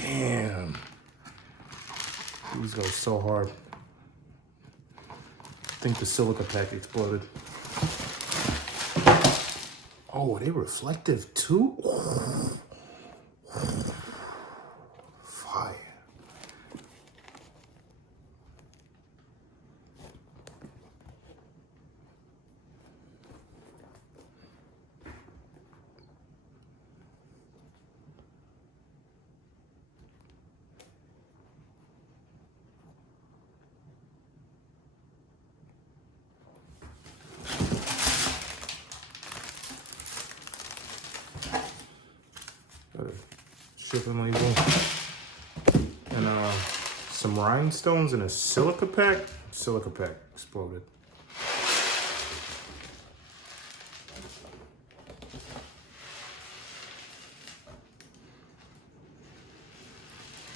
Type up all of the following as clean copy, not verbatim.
Damn. These go so hard. I think the silica pack exploded. Oh, are they reflective too? Fire. Shipping label and some rhinestones in a silica pack. Silica pack exploded.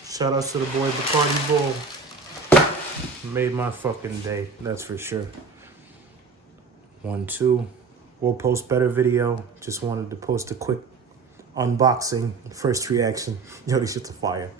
Shout out to the boy Bacardi Bull. Made my fucking day, that's for sure. 1, 2. We'll post better video. Just wanted to post a quick unboxing, first reaction. Yo, these shit's a fire.